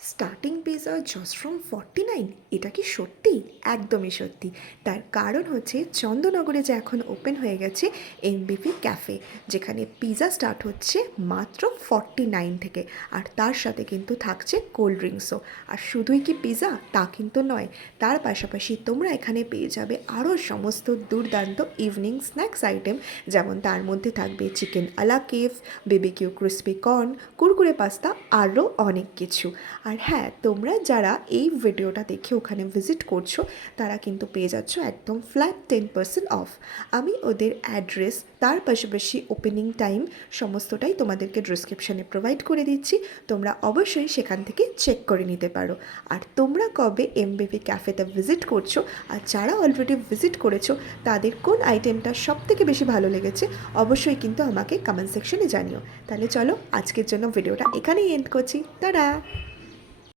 Starting pizza just from 49, এটা কি সত্যি? একদমই সত্যি। তার কারণ হচ্ছে চন্দননগরে যে এখন ওপেন হয়ে গেছে এমবিপি ক্যাফে, যেখানে পিৎজা স্টার্ট হচ্ছে মাত্র 49 থেকে। আর তার সাথে কিন্তু থাকছে কোল্ড ড্রিঙ্কসও। আর শুধুই কি পিৎজা তা কিন্তু নয়, তার পাশাপাশি তোমরা এখানে পেয়ে যাবে আরও সমস্ত দুর্দান্ত ইভিনিং স্ন্যাক্স আইটেম, যেমন তার মধ্যে থাকবে chicken a la kiev, BBQ crispy corn, Kurkure pasta, আরও অনেক কিছু। আর হ্যাঁ, তোমরা যারা এই ভিডিওটা দেখে ওখানে ভিজিট করছো তারা কিন্তু পেয়ে যাচ্ছ একদম ফ্ল্যাট 10% অফ। আমি ওদের অ্যাড্রেস, তার পাশাপাশি ওপেনিং টাইম সমস্তটাই তোমাদেরকে ডিসক্রিপশানে প্রোভাইড করে দিচ্ছি। তোমরা অবশ্যই সেখান থেকে চেক করে নিতে পারো। আর তোমরা কবে এমবিপি ক্যাফেতে ভিজিট করছো, আর যারা অলরেডি ভিজিট করেছো তাদের কোন আইটেমটা সবথেকে বেশি ভালো লেগেছে অবশ্যই কিন্তু আমাকে কমেন্ট সেকশনে জানিও। তাহলে চলো, আজকের জন্য ভিডিওটা এখানেই এন্ড করছি। টাটা।